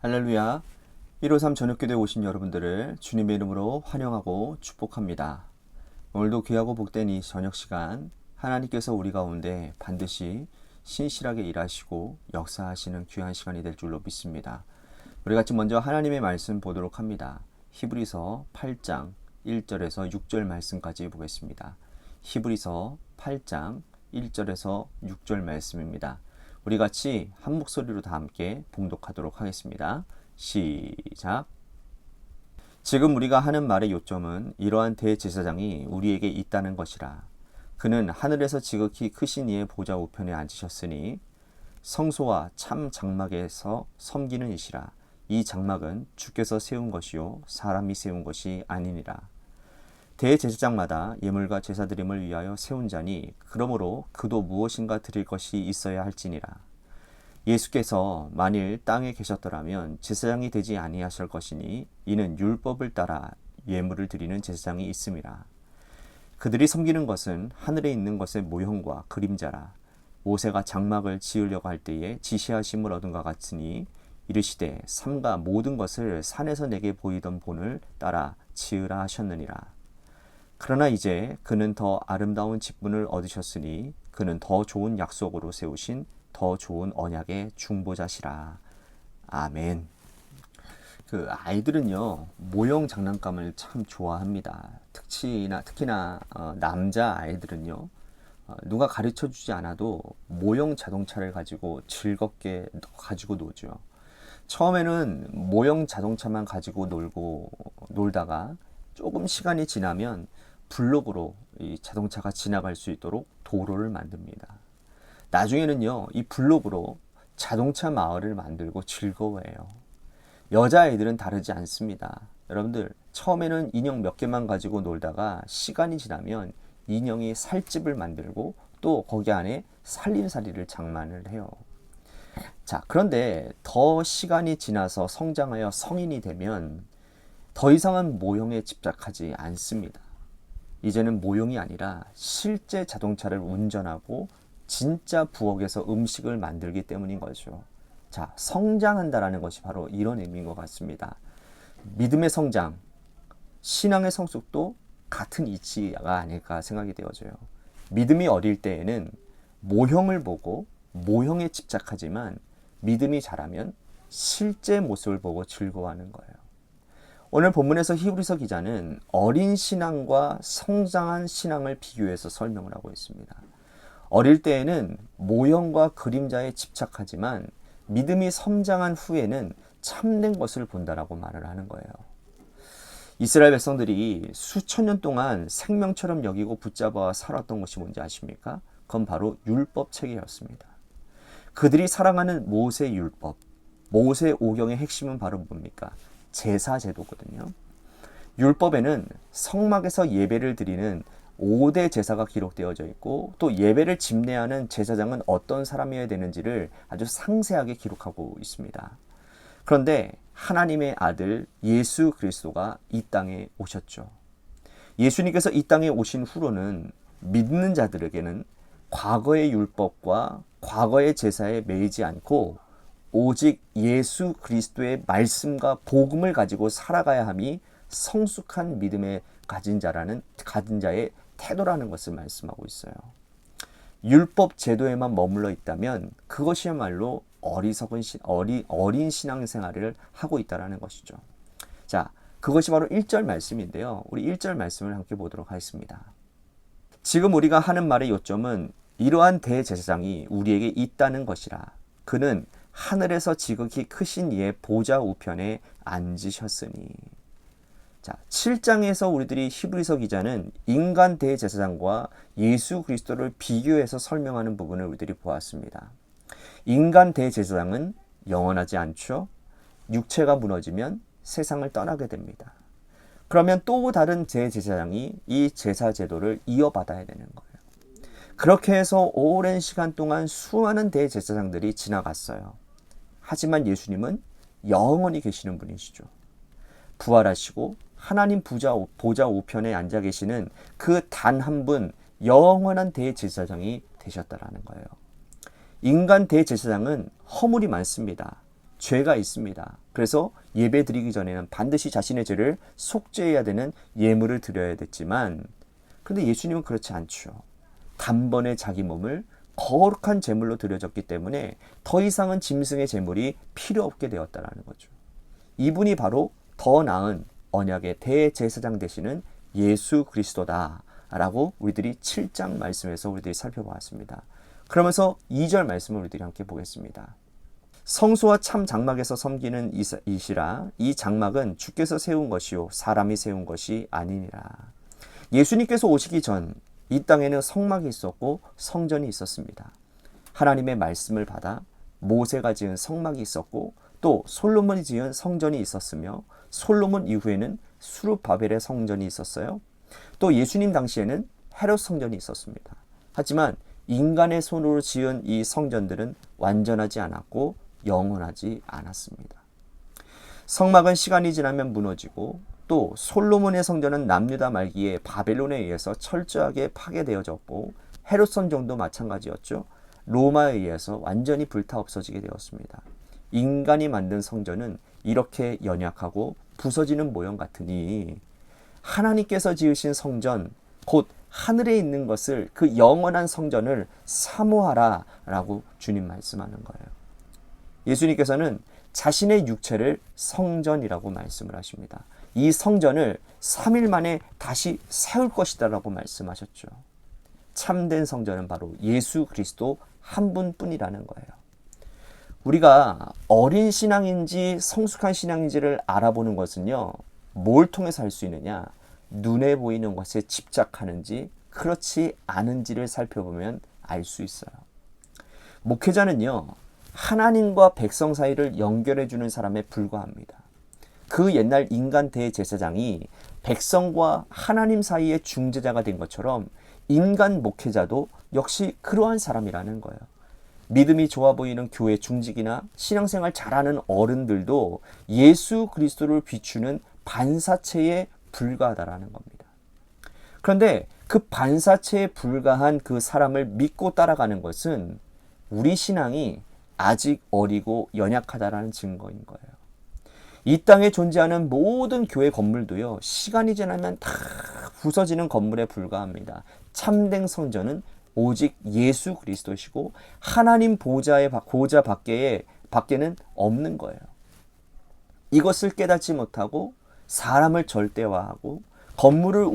할렐루야. 153 저녁교대에 오신 여러분들을 주님의 이름으로 환영하고 축복합니다. 오늘도 귀하고 복된 이 저녁 시간, 하나님께서 우리 가운데 반드시 신실하게 일하시고 역사하시는 귀한 시간이 될 줄로 믿습니다. 우리 같이 먼저 하나님의 말씀 보도록 합니다. 히브리서 8장 1절에서 6절 말씀까지 보겠습니다. 히브리서 8장 1절에서 6절 말씀입니다. 우리 같이 한 목소리로 다 함께 봉독하도록 하겠습니다. 시작. 지금 우리가 하는 말의 요점은 이러한 대제사장이 우리에게 있다는 것이라. 그는 하늘에서 지극히 크신 이의 보좌 우편에 앉으셨으니 성소와 참 장막에서 섬기는 이시라. 이 장막은 주께서 세운 것이요 사람이 세운 것이 아니니라. 대제사장마다 예물과 제사드림을 위하여 세운 자니 그러므로 그도 무엇인가 드릴 것이 있어야 할지니라. 예수께서 만일 땅에 계셨더라면 제사장이 되지 아니하실 것이니 이는 율법을 따라 예물을 드리는 제사장이 있음이라. 그들이 섬기는 것은 하늘에 있는 것의 모형과 그림자라. 모세가 장막을 지으려고 할 때에 지시하심을 얻은 것 같으니 이르시되 삼가 모든 것을 산에서 내게 보이던 본을 따라 지으라 하셨느니라. 그러나 이제 그는 더 아름다운 직분을 얻으셨으니 그는 더 좋은 약속으로 세우신 더 좋은 언약의 중보자시라. 아멘. 아이들은요 모형 장난감을 참 좋아합니다. 특히나 남자 아이들은요 누가 가르쳐주지 않아도 모형 자동차를 가지고 즐겁게 가지고 노죠. 처음에는 모형 자동차만 가지고 놀다가 조금 시간이 지나면 블록으로 이 자동차가 지나갈 수 있도록 도로를 만듭니다. 나중에는요, 이 블록으로 자동차 마을을 만들고 즐거워해요. 여자아이들은 다르지 않습니다. 여러분들, 처음에는 인형 몇 개만 가지고 놀다가 시간이 지나면 인형이 살집을 만들고 또 거기 안에 살림살이를 장만을 해요. 자, 그런데 더 시간이 지나서 성장하여 성인이 되면 더 이상은 모형에 집착하지 않습니다. 이제는 모형이 아니라 실제 자동차를 운전하고 진짜 부엌에서 음식을 만들기 때문인 거죠. 자, 성장한다라는 것이 바로 이런 의미인 것 같습니다. 믿음의 성장, 신앙의 성숙도 같은 이치가 아닐까 생각이 되어져요. 믿음이 어릴 때에는 모형을 보고 모형에 집착하지만 믿음이 자라면 실제 모습을 보고 즐거워하는 거예요. 오늘 본문에서 히브리서 기자는 어린 신앙과 성장한 신앙을 비교해서 설명을 하고 있습니다. 어릴 때에는 모형과 그림자에 집착하지만 믿음이 성장한 후에는 참된 것을 본다라고 말을 하는 거예요. 이스라엘 백성들이 수천 년 동안 생명처럼 여기고 붙잡아 살았던 것이 뭔지 아십니까? 그건 바로 율법 체계였습니다. 그들이 사랑하는 모세 율법, 모세 오경의 핵심은 바로 뭡니까? 제사 제도거든요. 율법에는 성막에서 예배를 드리는 5대 제사가 기록되어져 있고 또 예배를 집례하는 제사장은 어떤 사람이어야 되는지를 아주 상세하게 기록하고 있습니다. 그런데 하나님의 아들 예수 그리스도가 이 땅에 오셨죠. 예수님께서 이 땅에 오신 후로는 믿는 자들에게는 과거의 율법과 과거의 제사에 매이지 않고 오직 예수 그리스도의 말씀과 복음을 가지고 살아가야 함이 성숙한 믿음에 가진 자의 태도라는 것을 말씀하고 있어요. 율법 제도에만 머물러 있다면 그것이야말로 어린 신앙생활을 하고 있다는 것이죠. 자, 그것이 바로 1절 말씀인데요. 우리 1절 말씀을 함께 보도록 하겠습니다. 지금 우리가 하는 말의 요점은 이러한 대제사장이 우리에게 있다는 것이라. 그는 하늘에서 지극히 크신 이의 보좌 우편에 앉으셨으니. 자, 7장에서 우리들이 히브리서 기자는 인간 대제사장과 예수 그리스도를 비교해서 설명하는 부분을 우리들이 보았습니다. 인간 대제사장은 영원하지 않죠. 육체가 무너지면 세상을 떠나게 됩니다. 그러면 또 다른 대제사장이 이 제사 제도를 이어받아야 되는 거예요. 그렇게 해서 오랜 시간 동안 수많은 대제사장들이 지나갔어요. 하지만 예수님은 영원히 계시는 분이시죠. 부활하시고 하나님 보좌 우편에 앉아 계시는 그 단 한 분 영원한 대제사장이 되셨다라는 거예요. 인간 대제사장은 허물이 많습니다. 죄가 있습니다. 그래서 예배 드리기 전에는 반드시 자신의 죄를 속죄해야 되는 예물을 드려야 됐지만, 그런데 예수님은 그렇지 않죠. 단번에 자기 몸을 거룩한 제물로 드려졌기 때문에 더 이상은 짐승의 제물이 필요 없게 되었다는 거죠. 이분이 바로 더 나은 언약의 대제사장 되시는 예수 그리스도다라고 우리들이 7장 말씀에서 우리들이 살펴보았습니다. 그러면서 2절 말씀을 우리들이 함께 보겠습니다. 성소와 참 장막에서 섬기는 이시라. 이 장막은 주께서 세운 것이요 사람이 세운 것이 아니니라. 예수님께서 오시기 전 이 땅에는 성막이 있었고 성전이 있었습니다. 하나님의 말씀을 받아 모세가 지은 성막이 있었고 또 솔로몬이 지은 성전이 있었으며, 솔로몬 이후에는 수룹바벨의 성전이 있었어요. 또 예수님 당시에는 헤롯 성전이 있었습니다. 하지만 인간의 손으로 지은 이 성전들은 완전하지 않았고 영원하지 않았습니다. 성막은 시간이 지나면 무너지고, 또 솔로몬의 성전은 남유다 말기에 바벨론에 의해서 철저하게 파괴되어졌고, 헤롯 성전도 마찬가지였죠. 로마에 의해서 완전히 불타 없어지게 되었습니다. 인간이 만든 성전은 이렇게 연약하고 부서지는 모형 같으니 하나님께서 지으신 성전, 곧 하늘에 있는 것을, 그 영원한 성전을 사모하라 라고 주님 말씀하는 거예요. 예수님께서는 자신의 육체를 성전이라고 말씀을 하십니다. 이 성전을 3일 만에 다시 세울 것이다 라고 말씀하셨죠. 참된 성전은 바로 예수 그리스도 한 분뿐이라는 거예요. 우리가 어린 신앙인지 성숙한 신앙인지를 알아보는 것은요, 뭘 통해서 할 수 있느냐? 눈에 보이는 것에 집착하는지 그렇지 않은지를 살펴보면 알 수 있어요. 목회자는요, 하나님과 백성 사이를 연결해 주는 사람에 불과합니다. 그 옛날 인간 대제사장이 백성과 하나님 사이의 중재자가 된 것처럼 인간 목회자도 역시 그러한 사람이라는 거예요. 믿음이 좋아 보이는 교회 중직이나 신앙생활 잘하는 어른들도 예수 그리스도를 비추는 반사체에 불과하다라는 겁니다. 그런데 그 반사체에 불과한 그 사람을 믿고 따라가는 것은 우리 신앙이 아직 어리고 연약하다라는 증거인 거예요. 이 땅에 존재하는 모든 교회 건물도요, 시간이 지나면 다 부서지는 건물에 불과합니다. 참된 성전은 오직 예수 그리스도시고 하나님 보좌 밖에는 없는 거예요. 이것을 깨닫지 못하고 사람을 절대화하고 건물을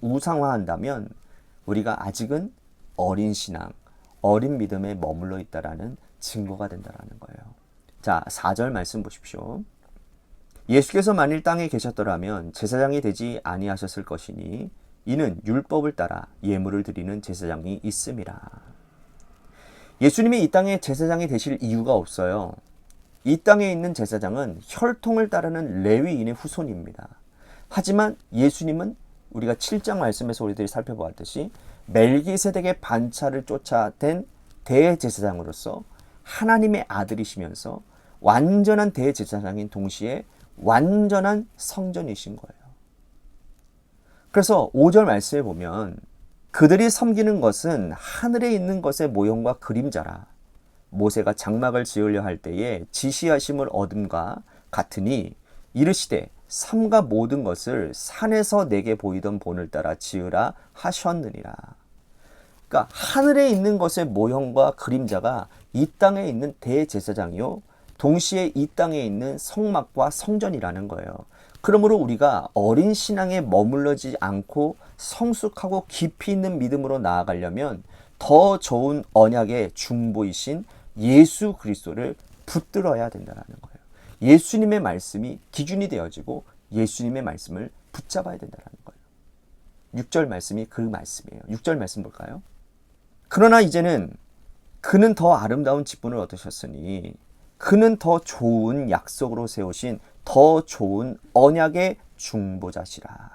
우상화한다면 우리가 아직은 어린 신앙, 어린 믿음에 머물러 있다라는 증거가 된다라는 거예요. 자, 4절 말씀 보십시오. 예수께서 만일 땅에 계셨더라면 제사장이 되지 아니하셨을 것이니 이는 율법을 따라 예물을 드리는 제사장이 있음이라. 예수님이 이 땅에 제사장이 되실 이유가 없어요. 이 땅에 있는 제사장은 혈통을 따르는 레위인의 후손입니다. 하지만 예수님은 우리가 7장 말씀에서 우리들이 살펴보았듯이 멜기세덱의 반차를 쫓아낸 대제사장으로서 하나님의 아들이시면서 완전한 대제사장인 동시에 완전한 성전이신 거예요. 그래서 5절 말씀에 보면 그들이 섬기는 것은 하늘에 있는 것의 모형과 그림자라. 모세가 장막을 지으려 할 때에 지시하심을 얻음과 같으니 이르시되 삼가 모든 것을 산에서 내게 보이던 본을 따라 지으라 하셨느니라. 그러니까 하늘에 있는 것의 모형과 그림자가 이 땅에 있는 대제사장이요, 동시에 이 땅에 있는 성막과 성전이라는 거예요. 그러므로 우리가 어린 신앙에 머물러지 않고 성숙하고 깊이 있는 믿음으로 나아가려면 더 좋은 언약의 중보이신 예수 그리스도를 붙들어야 된다는 거예요. 예수님의 말씀이 기준이 되어지고 예수님의 말씀을 붙잡아야 된다는 거예요. 6절 말씀이 그 말씀이에요. 6절 말씀 볼까요? 그러나 이제는 그는 더 아름다운 직분을 얻으셨으니 그는 더 좋은 약속으로 세우신 더 좋은 언약의 중보자시라.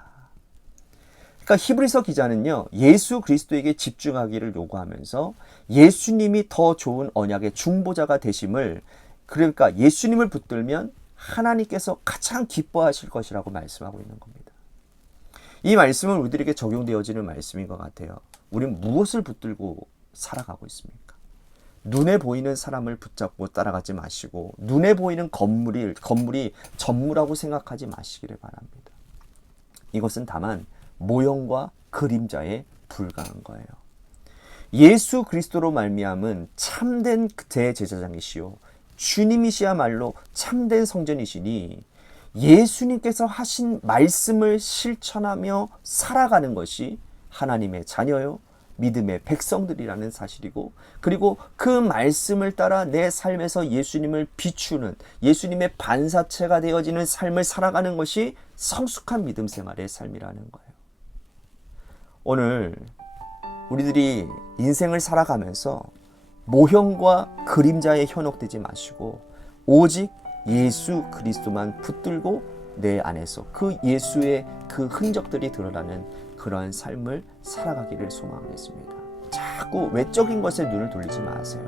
그러니까 히브리서 기자는요, 예수 그리스도에게 집중하기를 요구하면서 예수님이 더 좋은 언약의 중보자가 되심을, 그러니까 예수님을 붙들면 하나님께서 가장 기뻐하실 것이라고 말씀하고 있는 겁니다. 이 말씀은 우리들에게 적용되어지는 말씀인 것 같아요. 우리는 무엇을 붙들고 살아가고 있습니까? 눈에 보이는 사람을 붙잡고 따라가지 마시고 눈에 보이는 건물이 전무라고 생각하지 마시기를 바랍니다. 이것은 다만 모형과 그림자에 불과한 거예요. 예수 그리스도로 말미암은 참된 대제사장이시요 주님이시야말로 참된 성전이시니 예수님께서 하신 말씀을 실천하며 살아가는 것이 하나님의 자녀요 믿음의 백성들이라는 사실이고, 그리고 그 말씀을 따라 내 삶에서 예수님을 비추는 예수님의 반사체가 되어지는 삶을 살아가는 것이 성숙한 믿음 생활의 삶이라는 거예요. 오늘 우리들이 인생을 살아가면서 모형과 그림자에 현혹되지 마시고 오직 예수 그리스도만 붙들고 내 안에서 그 예수의 그 흔적들이 드러나는 그러한 삶을 살아가기를 소망하겠습니다. 자꾸 외적인 것에 눈을 돌리지 마세요.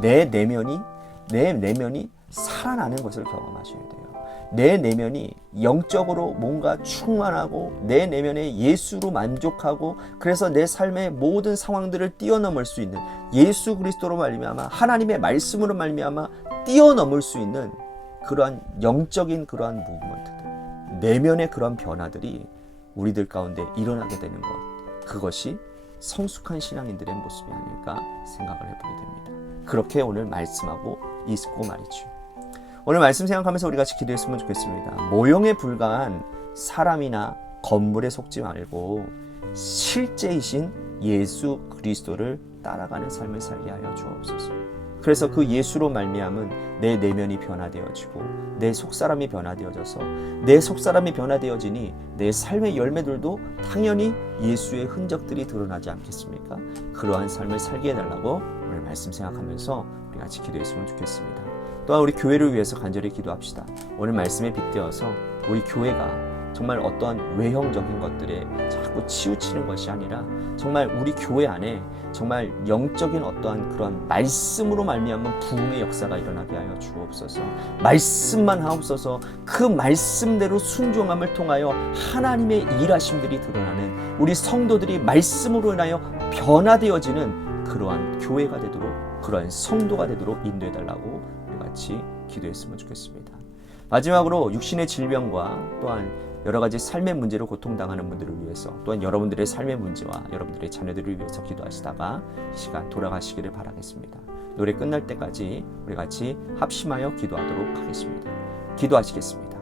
내 내면이 살아나는 것을 경험하셔야 돼요. 내 내면이 영적으로 뭔가 충만하고 내 내면에 예수로 만족하고, 그래서 내 삶의 모든 상황들을 뛰어넘을 수 있는 예수 그리스도로 말미암아 하나님의 말씀으로 말미암아 뛰어넘을 수 있는 그러한 영적인 그러한 무브먼트들, 내면의 그러한 변화들이 우리들 가운데 일어나게 되는 것, 그것이 성숙한 신앙인들의 모습이 아닐까 생각을 해보게 됩니다. 그렇게 오늘 말씀하고 있고 말이죠. 오늘 말씀 생각하면서 우리 같이 기도했으면 좋겠습니다. 모형에 불과한 사람이나 건물에 속지 말고 실제이신 예수 그리스도를 따라가는 삶을 살게 하여 주옵소서. 그래서 그 예수로 말미암은 내 내면이 변화되어지고 내 속사람이 변화되어져서 내 속사람이 변화되어지니 내 삶의 열매들도 당연히 예수의 흔적들이 드러나지 않겠습니까? 그러한 삶을 살게 해달라고 오늘 말씀 생각하면서 우리 같이 기도했으면 좋겠습니다. 또한 우리 교회를 위해서 간절히 기도합시다. 오늘 말씀에 빗대어서 우리 교회가 정말 어떠한 외형적인 것들에 자꾸 치우치는 것이 아니라 정말 우리 교회 안에 정말 영적인 어떠한 그런 말씀으로 말미암은 부흥의 역사가 일어나게 하여 주옵소서. 말씀만 하옵소서. 그 말씀대로 순종함을 통하여 하나님의 일하심들이 드러나는 우리 성도들이 말씀으로 인하여 변화되어지는 그러한 교회가 되도록, 그러한 성도가 되도록 인도해달라고 우리 같이 기도했으면 좋겠습니다. 마지막으로 육신의 질병과 또한 여러 가지 삶의 문제로 고통당하는 분들을 위해서, 또한 여러분들의 삶의 문제와 여러분들의 자녀들을 위해서 기도하시다가 이 시간 돌아가시기를 바라겠습니다. 노래 끝날 때까지 우리 같이 합심하여 기도하도록 하겠습니다. 기도하시겠습니다.